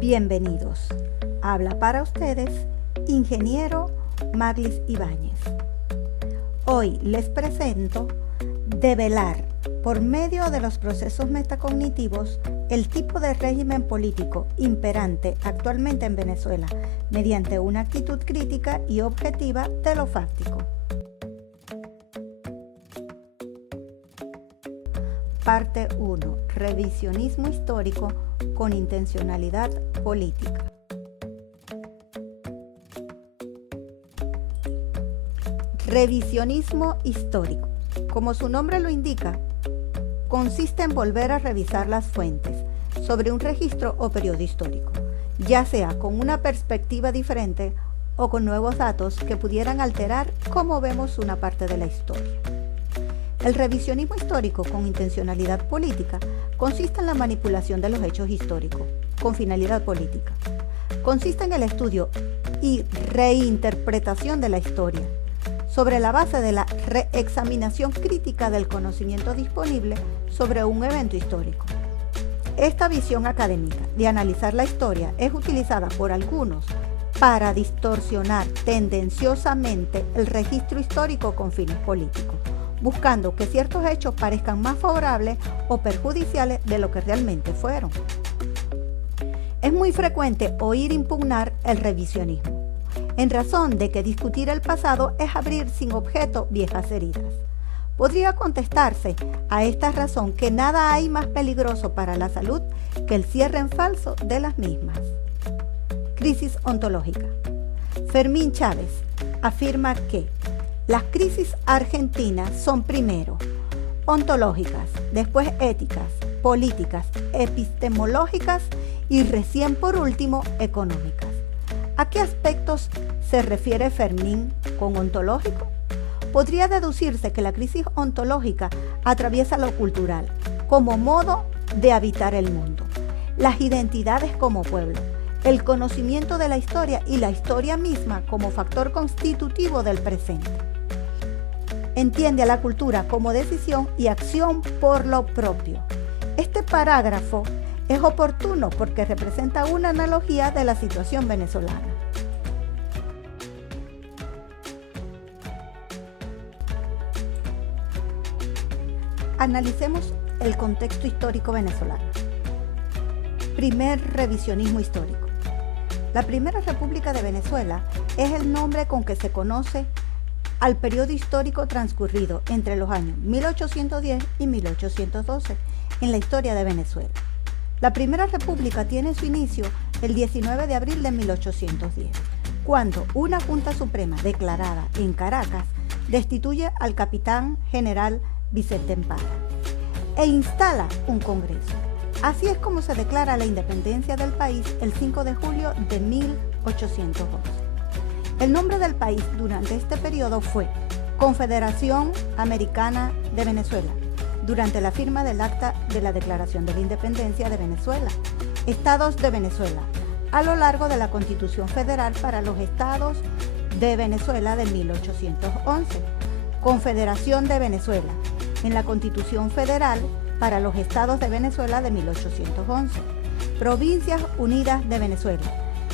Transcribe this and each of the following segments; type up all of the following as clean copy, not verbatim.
Bienvenidos. Habla para ustedes Ingeniero Maglis Ibáñez. Hoy les presento develar por medio de los procesos metacognitivos el tipo de régimen político imperante actualmente en Venezuela mediante una actitud crítica y objetiva de lo fáctico. Parte 1. Revisionismo histórico con intencionalidad política. Revisionismo histórico, como su nombre lo indica, consiste en volver a revisar las fuentes sobre un registro o periodo histórico, ya sea con una perspectiva diferente o con nuevos datos que pudieran alterar cómo vemos una parte de la historia. El revisionismo histórico con intencionalidad política consiste en la manipulación de los hechos históricos con finalidad política. Consiste en el estudio y reinterpretación de la historia sobre la base de la reexaminación crítica del conocimiento disponible sobre un evento histórico. Esta visión académica de analizar la historia es utilizada por algunos para distorsionar tendenciosamente el registro histórico con fines políticos, buscando que ciertos hechos parezcan más favorables o perjudiciales de lo que realmente fueron. Es muy frecuente oír impugnar el revisionismo, en razón de que discutir el pasado es abrir sin objeto viejas heridas. Podría contestarse a esta razón que nada hay más peligroso para la salud que el cierre en falso de las mismas. Crisis ontológica. Fermín Chávez afirma que las crisis argentinas son primero ontológicas, después éticas, políticas, epistemológicas y recién por último económicas. ¿A qué aspectos se refiere Fermín con ontológico? Podría deducirse que la crisis ontológica atraviesa lo cultural como modo de habitar el mundo, las identidades como pueblo, el conocimiento de la historia y la historia misma como factor constitutivo del presente. Entiende a la cultura como decisión y acción por lo propio. Este parágrafo es oportuno porque representa una analogía de la situación venezolana. Analicemos el contexto histórico venezolano. Primer revisionismo histórico. La Primera República de Venezuela es el nombre con que se conoce al periodo histórico transcurrido entre los años 1810 y 1812 en la historia de Venezuela. La Primera República tiene su inicio el 19 de abril de 1810, cuando una Junta Suprema declarada en Caracas destituye al capitán general Vicente Empara e instala un Congreso. Así es como se declara la independencia del país el 5 de julio de 1811. El nombre del país durante este periodo fue Confederación Americana de Venezuela, durante la firma del Acta de la Declaración de la Independencia de Venezuela, Estados de Venezuela, a lo largo de la Constitución Federal para los Estados de Venezuela de 1811, Confederación de Venezuela, en la Constitución Federal para los Estados de Venezuela de 1811, Provincias Unidas de Venezuela,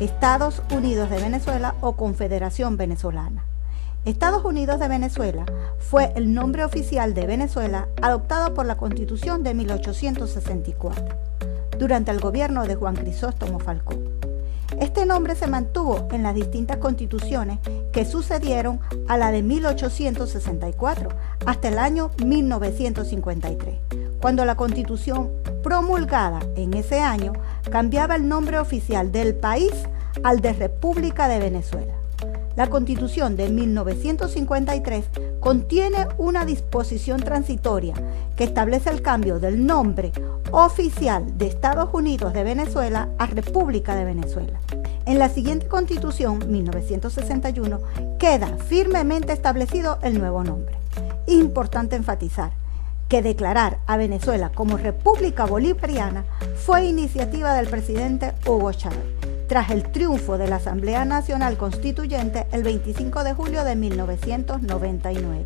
Estados Unidos de Venezuela o Confederación Venezolana. Estados Unidos de Venezuela fue el nombre oficial de Venezuela adoptado por la Constitución de 1864, durante el gobierno de Juan Crisóstomo Falcón. Este nombre se mantuvo en las distintas constituciones que sucedieron a la de 1864 hasta el año 1953, cuando la Constitución promulgada en ese año cambiaba el nombre oficial del país al de República de Venezuela. La Constitución de 1953 contiene una disposición transitoria que establece el cambio del nombre oficial de Estados Unidos de Venezuela a República de Venezuela. En la siguiente Constitución, 1961, queda firmemente establecido el nuevo nombre. Importante enfatizar que declarar a Venezuela como República Bolivariana fue iniciativa del presidente Hugo Chávez, tras el triunfo de la Asamblea Nacional Constituyente el 25 de julio de 1999.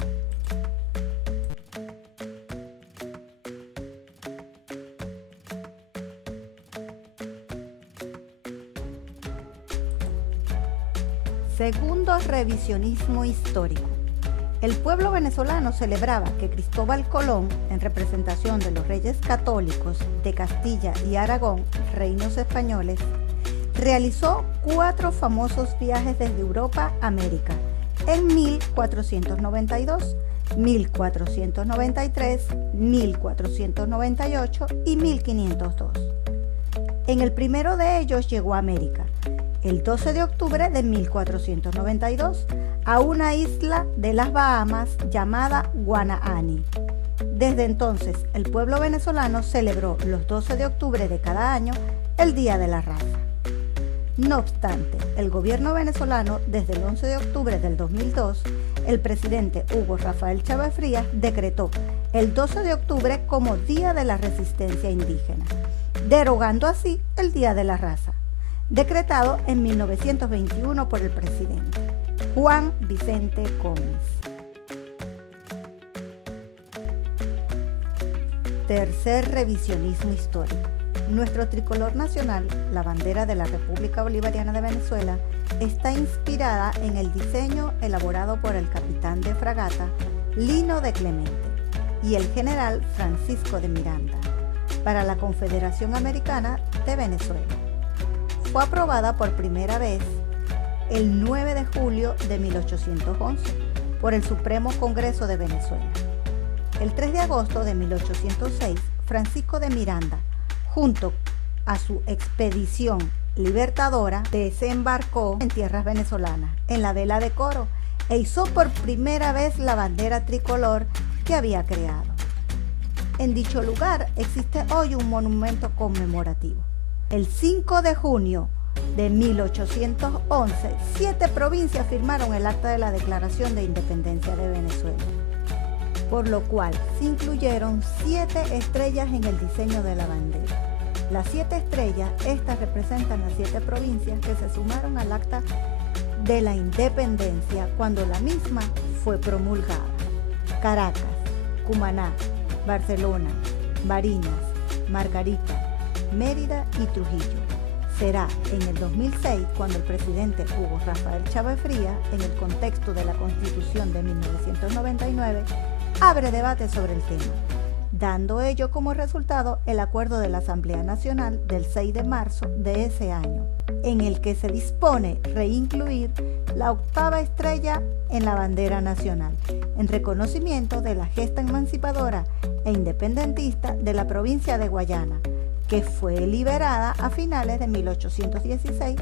Segundo revisionismo histórico. El pueblo venezolano celebraba que Cristóbal Colón, en representación de los reyes católicos de Castilla y Aragón, reinos españoles, realizó 4 famosos viajes desde Europa a América en 1492, 1493, 1498 y 1502. En el primero de ellos llegó a América, el 12 de octubre de 1492, a una isla de las Bahamas llamada Guanaani. Desde entonces, el pueblo venezolano celebró los 12 de octubre de cada año el Día de la Raza. No obstante, el gobierno venezolano, desde el 11 de octubre del 2002, el presidente Hugo Rafael Chávez Frías decretó el 12 de octubre como Día de la Resistencia Indígena, derogando así el Día de la Raza, decretado en 1921 por el presidente Juan Vicente Gómez. Tercer revisionismo histórico. Nuestro tricolor nacional, la bandera de la República Bolivariana de Venezuela, está inspirada en el diseño elaborado por el capitán de fragata Lino de Clemente y el general Francisco de Miranda para la Confederación Americana de Venezuela. Fue aprobada por primera vez el 9 de julio de 1811 por el Supremo Congreso de Venezuela. El 3 de agosto de 1806, Francisco de Miranda, junto a su expedición libertadora, desembarcó en tierras venezolanas, en la vela de Coro, e izó por primera vez la bandera tricolor que había creado. En dicho lugar existe hoy un monumento conmemorativo. El 5 de junio de 1811, 7 provincias firmaron el acta de la Declaración de Independencia de Venezuela, por lo cual se incluyeron 7 estrellas en el diseño de la bandera. Las 7 estrellas, estas representan las 7 provincias que se sumaron al acta de la Independencia cuando la misma fue promulgada: Caracas, Cumaná, Barcelona, Barinas, Margarita, Mérida y Trujillo. Será en el 2006 cuando el presidente Hugo Rafael Chávez Frías, en el contexto de la Constitución de 1999, abre debate sobre el tema, dando ello como resultado el acuerdo de la Asamblea Nacional del 6 de marzo de ese año, en el que se dispone reincluir la 8ª estrella en la bandera nacional, en reconocimiento de la gesta emancipadora e independentista de la provincia de Guayana, que fue liberada a finales de 1816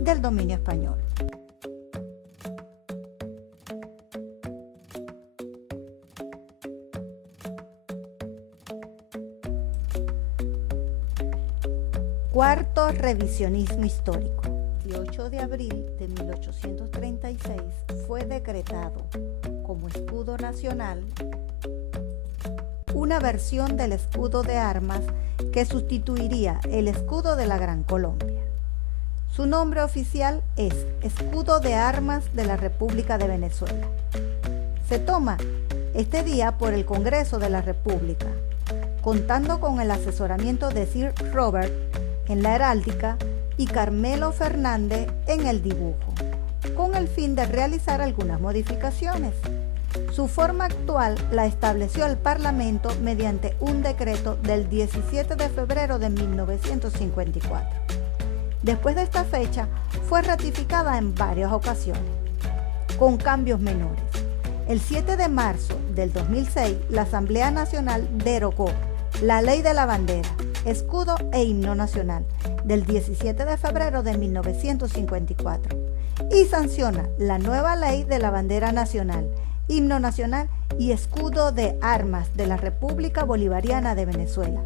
del dominio español. Cuarto revisionismo histórico. El 18 de abril de 1836 fue decretado como escudo nacional una versión del escudo de armas que sustituiría el escudo de la Gran Colombia. Su nombre oficial es Escudo de Armas de la República de Venezuela. Se toma este día por el Congreso de la República, contando con el asesoramiento de Sir Robert en la heráldica y Carmelo Fernández en el dibujo, con el fin de realizar algunas modificaciones. Su forma actual la estableció el Parlamento mediante un decreto del 17 de febrero de 1954. Después de esta fecha, fue ratificada en varias ocasiones, con cambios menores. El 7 de marzo del 2006, la Asamblea Nacional derogó la Ley de la Bandera, Escudo e Himno Nacional del 17 de febrero de 1954 y sanciona la nueva Ley de la Bandera Nacional, Himno Nacional y Escudo de Armas de la República Bolivariana de Venezuela,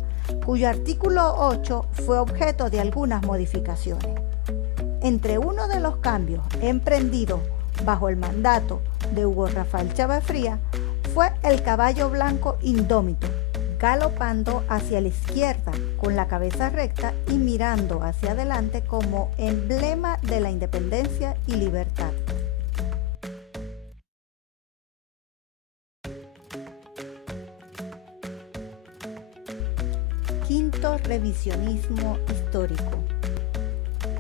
cuyo artículo 8 fue objeto de algunas modificaciones. Entre uno de los cambios emprendidos bajo el mandato de Hugo Rafael Chávez Frías fue el caballo blanco indómito, galopando hacia la izquierda con la cabeza recta y mirando hacia adelante como emblema de la independencia y libertad. Quinto revisionismo histórico.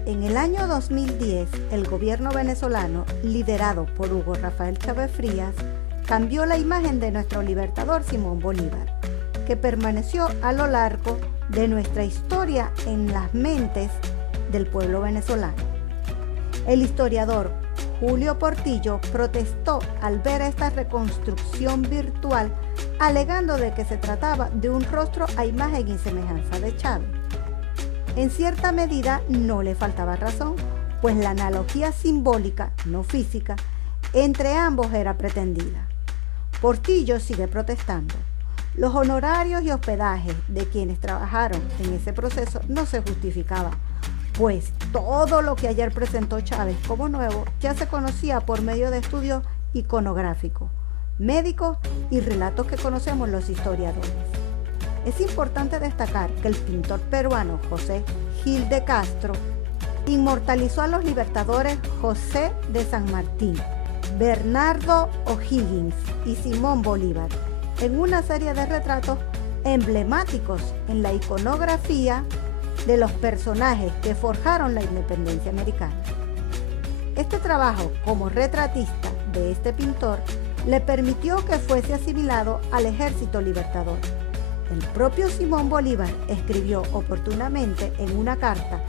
En el año 2010, el gobierno venezolano, liderado por Hugo Rafael Chávez Frías, cambió la imagen de nuestro libertador Simón Bolívar, que permaneció a lo largo de nuestra historia en las mentes del pueblo venezolano. El historiador Julio Portillo protestó al ver esta reconstrucción virtual, alegando de que se trataba de un rostro a imagen y semejanza de Chávez. En cierta medida no le faltaba razón, pues la analogía simbólica, no física, entre ambos era pretendida. Portillo sigue protestando. Los honorarios y hospedajes de quienes trabajaron en ese proceso no se justificaban, pues todo lo que ayer presentó Chávez como nuevo ya se conocía por medio de estudios iconográficos, médicos y relatos que conocemos los historiadores. Es importante destacar que el pintor peruano José Gil de Castro inmortalizó a los libertadores José de San Martín, Bernardo O'Higgins y Simón Bolívar en una serie de retratos emblemáticos en la iconografía de los personajes que forjaron la independencia americana. Este trabajo como retratista de este pintor le permitió que fuese asimilado al ejército libertador. El propio Simón Bolívar escribió oportunamente en una carta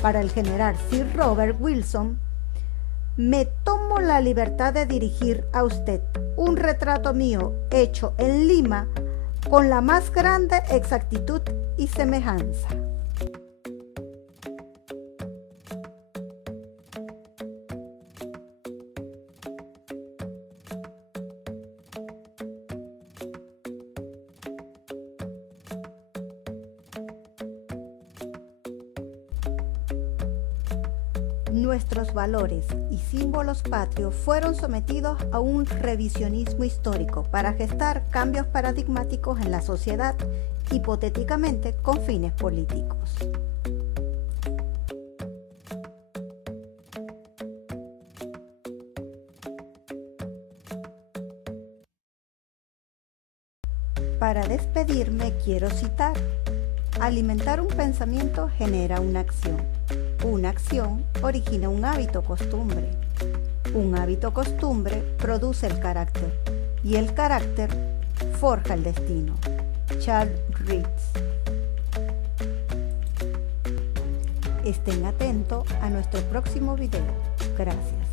para el general Sir Robert Wilson: "Me tomo la libertad de dirigir a usted un retrato mío hecho en Lima con la más grande exactitud y semejanza". Nuestros valores y símbolos patrios fueron sometidos a un revisionismo histórico para gestar cambios paradigmáticos en la sociedad, hipotéticamente con fines políticos. Para despedirme quiero citar: alimentar un pensamiento genera una acción. Una acción origina un hábito costumbre. Un hábito costumbre produce el carácter y el carácter forja el destino. Charles Ritz. Estén atentos a nuestro próximo video. Gracias.